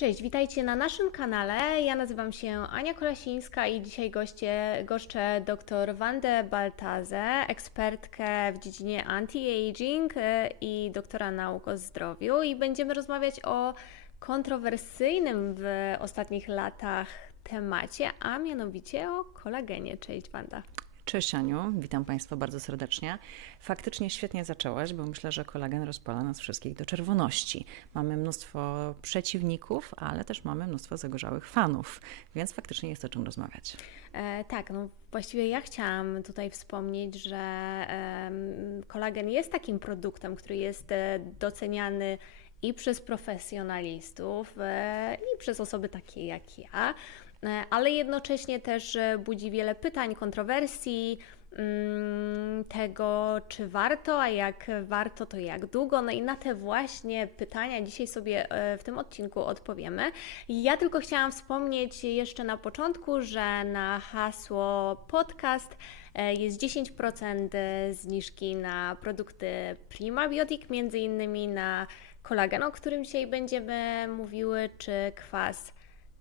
Cześć, witajcie na naszym kanale. Ja nazywam się Ania Kolasińska i dzisiaj goście, goszczę dr Wandę Baltazę, ekspertkę w dziedzinie anti-aging y, i doktora nauk o zdrowiu i będziemy rozmawiać o kontrowersyjnym w ostatnich latach temacie, a mianowicie o kolagenie. Cześć Wanda. Cześć Aniu, witam Państwa bardzo serdecznie. Faktycznie świetnie zaczęłaś, bo myślę, że kolagen rozpala nas wszystkich do czerwoności. Mamy mnóstwo przeciwników, ale też mamy mnóstwo zagorzałych fanów, więc faktycznie jest o czym rozmawiać. E, tak, no właściwie ja chciałam tutaj wspomnieć, że em, kolagen jest takim produktem, który jest e, doceniany i przez profesjonalistów, e, i przez osoby takie jak ja, e, ale jednocześnie też e, budzi wiele pytań, kontrowersji mm, tego, czy warto, a jak warto, to jak długo. No i na te właśnie pytania dzisiaj sobie e, w tym odcinku odpowiemy. Ja tylko chciałam wspomnieć jeszcze na początku, że na hasło podcast e, jest 10% zniżki na produkty Primabiotic, między innymi na kolagen, o którym dzisiaj będziemy mówiły, czy kwas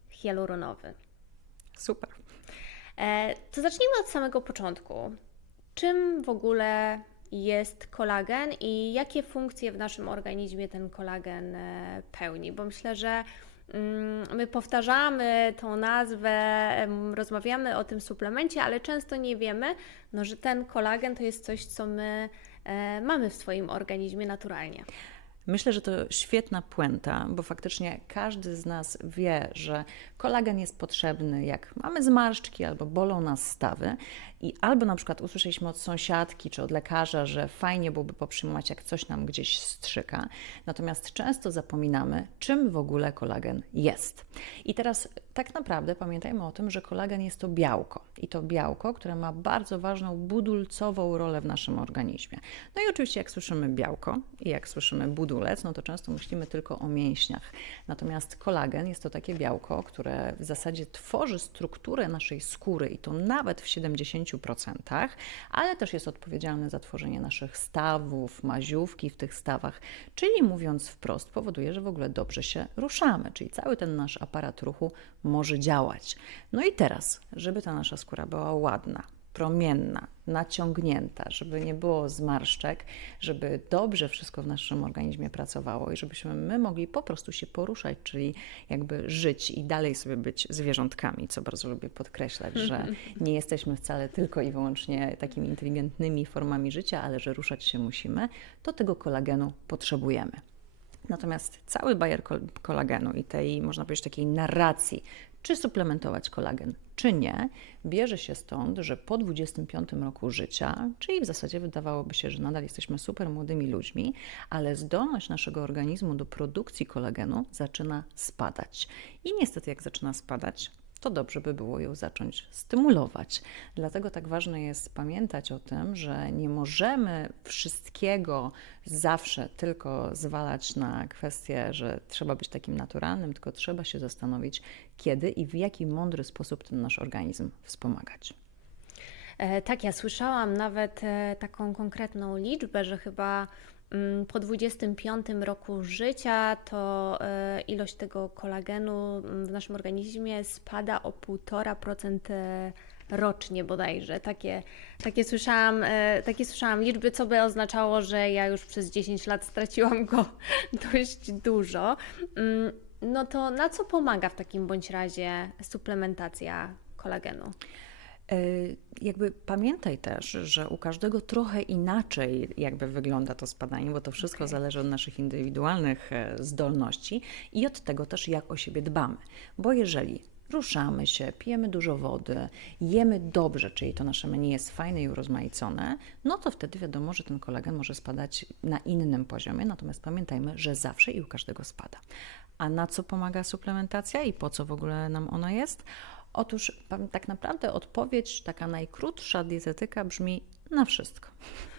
hialuronowy. Super. E, To zacznijmy od samego początku. Czym w ogóle jest kolagen i jakie funkcje w naszym organizmie ten kolagen e, pełni? Bo myślę, że mm, my powtarzamy tą nazwę, rozmawiamy o tym suplemencie, ale często nie wiemy, no, że ten kolagen to jest coś, co my e, mamy w swoim organizmie naturalnie. Myślę, że to świetna puenta, bo faktycznie każdy z nas wie, że kolagen jest potrzebny, jak mamy zmarszczki albo bolą nas stawy i albo na przykład usłyszeliśmy od sąsiadki czy od lekarza, że fajnie byłoby poprzyjmować, jak coś nam gdzieś strzyka. Natomiast często zapominamy, czym w ogóle kolagen jest. I teraz tak naprawdę pamiętajmy o tym, że kolagen jest to białko i to białko, które ma bardzo ważną budulcową rolę w naszym organizmie. No i oczywiście jak słyszymy białko i jak słyszymy budulec, no to często myślimy tylko o mięśniach. Natomiast kolagen jest to takie białko, które w zasadzie tworzy strukturę naszej skóry i to nawet w 70%, ale też jest odpowiedzialny za tworzenie naszych stawów, maziówki w tych stawach, czyli mówiąc wprost powoduje, że w ogóle dobrze się ruszamy, czyli cały ten nasz aparat ruchu może działać. No i teraz, żeby ta nasza skóra była ładna, promienna, naciągnięta, żeby nie było zmarszczek, żeby dobrze wszystko w naszym organizmie pracowało i żebyśmy my mogli po prostu się poruszać, czyli jakby żyć i dalej sobie być zwierzątkami, co bardzo lubię podkreślać, że nie jesteśmy wcale tylko i wyłącznie takimi inteligentnymi formami życia, ale że ruszać się musimy, to tego kolagenu potrzebujemy. Natomiast cały bajer kol- kolagenu i tej, można powiedzieć, takiej narracji, czy suplementować kolagen, czy nie, bierze się stąd, że po 25 roku życia, czyli w zasadzie wydawałoby się, że nadal jesteśmy super młodymi ludźmi, ale zdolność naszego organizmu do produkcji kolagenu zaczyna spadać. I niestety, jak zaczyna spadać, to dobrze by było ją zacząć stymulować. Dlatego tak ważne jest pamiętać o tym, że nie możemy wszystkiego zawsze tylko zwalać na kwestię, że trzeba być takim naturalnym, tylko trzeba się zastanowić, kiedy i w jaki mądry sposób ten nasz organizm wspomagać. E, Tak, ja słyszałam nawet e, taką konkretną liczbę, że chyba po 25 roku życia to e, ilość tego kolagenu mm, w naszym organizmie spada o 1,5% e, rocznie bodajże. Takie, takie, słyszałam, e, takie słyszałam liczby, co by oznaczało, że ja już przez 10 lat straciłam go dość dużo. Mm, No to na co pomaga w takim bądź razie suplementacja kolagenu? E, Jakby pamiętaj też, że u każdego trochę inaczej jakby wygląda to spadanie, bo to wszystko Okej. zależy od naszych indywidualnych e, zdolności i od tego też, jak o siebie dbamy. Bo jeżeli ruszamy się, pijemy dużo wody, jemy dobrze, czyli to nasze menu jest fajne i urozmaicone, no to wtedy wiadomo, że ten kolagen może spadać na innym poziomie, natomiast pamiętajmy, że zawsze i u każdego spada. A na co pomaga suplementacja i po co w ogóle nam ona jest? Otóż tak naprawdę odpowiedź, taka najkrótsza dietetyka brzmi: Na wszystko.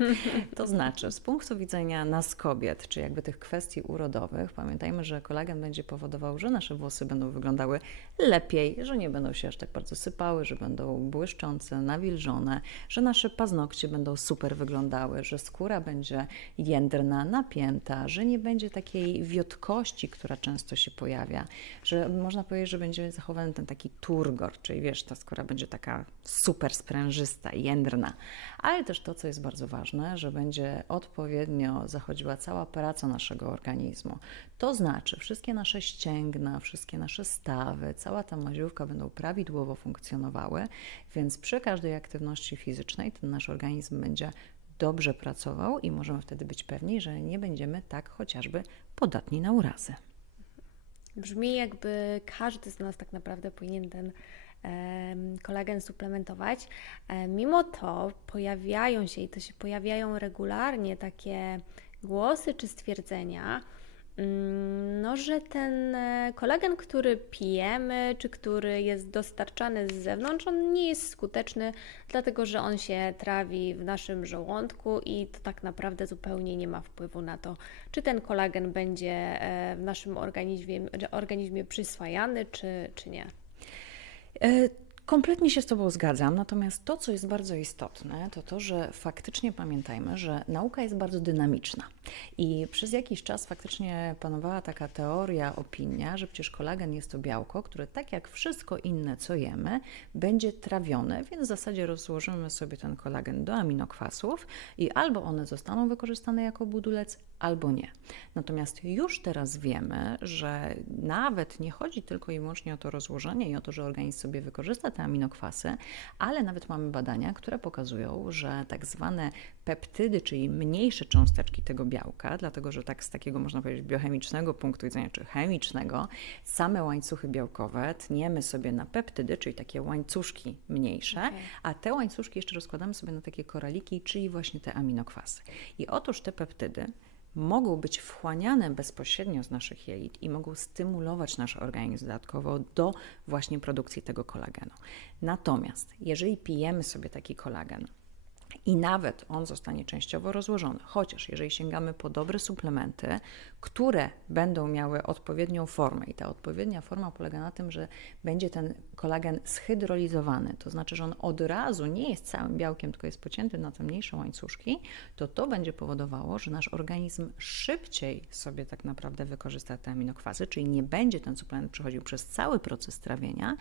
To znaczy, z punktu widzenia nas kobiet, czy jakby tych kwestii urodowych, pamiętajmy, że kolagen będzie powodował, że nasze włosy będą wyglądały lepiej, że nie będą się aż tak bardzo sypały, że będą błyszczące, nawilżone, że nasze paznokcie będą super wyglądały, że skóra będzie jędrna, napięta, że nie będzie takiej wiotkości, która często się pojawia, że można powiedzieć, że będzie zachowany ten taki turgor, czyli wiesz, ta skóra będzie taka super sprężysta, jędrna, ale też to, co jest bardzo ważne, że będzie odpowiednio zachodziła cała praca naszego organizmu. To znaczy, wszystkie nasze ścięgna, wszystkie nasze stawy, cała ta maziówka będą prawidłowo funkcjonowały, więc przy każdej aktywności fizycznej ten nasz organizm będzie dobrze pracował i możemy wtedy być pewni, że nie będziemy tak chociażby podatni na urazy. Brzmi jakby każdy z nas tak naprawdę powinien ten kolagen suplementować. E, Mimo to pojawiają się i to się pojawiają regularnie takie głosy czy stwierdzenia, no, że ten e, kolagen, który pijemy, czy który jest dostarczany z zewnątrz, on nie jest skuteczny, dlatego że on się trawi w naszym żołądku i to tak naprawdę zupełnie nie ma wpływu na to, czy ten kolagen będzie e, w naszym organizmie, organizmie przyswajany, czy, czy nie. Kompletnie się z Tobą zgadzam, natomiast to, co jest bardzo istotne, to to, że faktycznie pamiętajmy, że nauka jest bardzo dynamiczna. I przez jakiś czas faktycznie panowała taka teoria, opinia, że przecież kolagen jest to białko, które tak jak wszystko inne, co jemy, będzie trawione, więc w zasadzie rozłożymy sobie ten kolagen do aminokwasów i albo one zostaną wykorzystane jako budulec, albo nie. Natomiast już teraz wiemy, że nawet nie chodzi tylko i wyłącznie o to rozłożenie i o to, że organizm sobie wykorzysta te aminokwasy, ale nawet mamy badania, które pokazują, że tak zwane peptydy, czyli mniejsze cząsteczki tego białka, dlatego że tak z takiego można powiedzieć biochemicznego punktu widzenia, czy chemicznego, same łańcuchy białkowe tniemy sobie na peptydy, czyli takie łańcuszki mniejsze, Okej. a te łańcuszki jeszcze rozkładamy sobie na takie koraliki, czyli właśnie te aminokwasy. I otóż te peptydy mogą być wchłaniane bezpośrednio z naszych jelit i mogą stymulować nasz organizm dodatkowo do właśnie produkcji tego kolagenu. Natomiast jeżeli pijemy sobie taki kolagen, i nawet on zostanie częściowo rozłożony. Chociaż jeżeli sięgamy po dobre suplementy, które będą miały odpowiednią formę, i ta odpowiednia forma polega na tym, że będzie ten kolagen zhydrolizowany, to znaczy, że on od razu nie jest całym białkiem, tylko jest pocięty na te mniejsze łańcuszki, to to będzie powodowało, że nasz organizm szybciej sobie tak naprawdę wykorzysta te aminokwasy, czyli nie będzie ten suplement przechodził przez cały proces trawienia,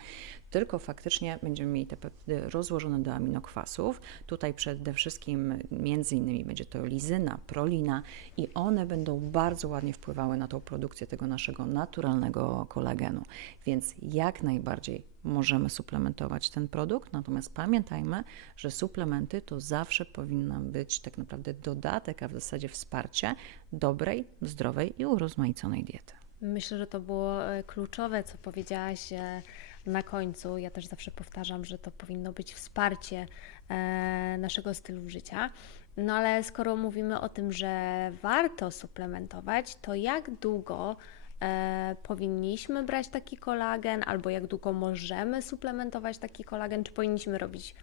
tylko faktycznie będziemy mieli te peptydy rozłożone do aminokwasów. Tutaj przede wszystkim między innymi będzie to lizyna, prolina i one będą bardzo ładnie wpływały na tą produkcję tego naszego naturalnego kolagenu. Więc jak najbardziej możemy suplementować ten produkt, natomiast pamiętajmy, że suplementy to zawsze powinna być tak naprawdę dodatek, a w zasadzie wsparcie dobrej, zdrowej i urozmaiconej diety. Myślę, że to było e, kluczowe, co powiedziałaś e, na końcu. Ja też zawsze powtarzam, że to powinno być wsparcie e, naszego stylu życia. No ale skoro mówimy o tym, że warto suplementować, to jak długo e, powinniśmy brać taki kolagen, albo jak długo możemy suplementować taki kolagen? Czy powinniśmy robić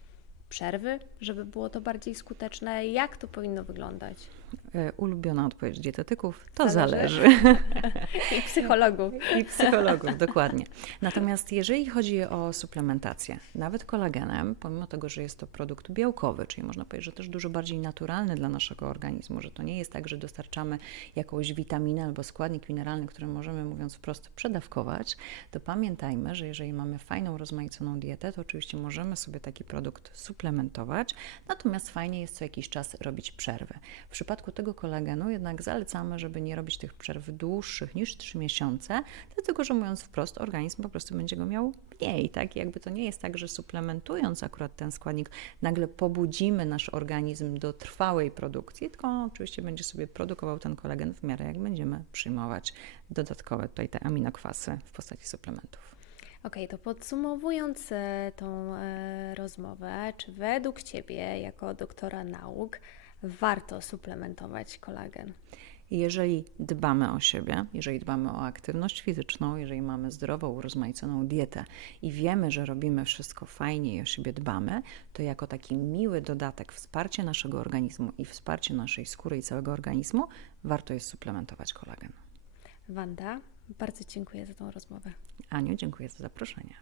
przerwy, żeby było to bardziej skuteczne? Jak to powinno wyglądać? E, Ulubiona odpowiedź dietetyków to Zależy. zależy. I psychologów. I psychologów, dokładnie. Natomiast jeżeli chodzi o suplementację, nawet kolagenem, pomimo tego, że jest to produkt białkowy, czyli można powiedzieć, że też dużo bardziej naturalny dla naszego organizmu, że to nie jest tak, że dostarczamy jakąś witaminę albo składnik mineralny, który możemy, mówiąc wprost, przedawkować, to pamiętajmy, że jeżeli mamy fajną, rozmaiconą dietę, to oczywiście możemy sobie taki produkt suplementować, natomiast fajnie jest co jakiś czas robić przerwy. W przypadku tego kolagenu jednak zalecamy, żeby nie robić tych przerw dłuższych niż 3 miesiące, dlatego że mówiąc wprost, organizm po prostu będzie go miał mniej, tak? I jakby to nie jest tak, że suplementując akurat ten składnik, nagle pobudzimy nasz organizm do trwałej produkcji, tylko on oczywiście będzie sobie produkował ten kolagen w miarę jak będziemy przyjmować dodatkowe tutaj te aminokwasy w postaci suplementów. Okej, to podsumowując e, tą e, rozmowę, czy według Ciebie, jako doktora nauk, warto suplementować kolagen? Jeżeli dbamy o siebie, jeżeli dbamy o aktywność fizyczną, jeżeli mamy zdrową, urozmaiconą dietę i wiemy, że robimy wszystko fajnie i o siebie dbamy, to jako taki miły dodatek, wsparcie naszego organizmu i wsparcie naszej skóry i całego organizmu, warto jest suplementować kolagen. Wanda, bardzo dziękuję za tą rozmowę. Aniu, dziękuję za zaproszenie.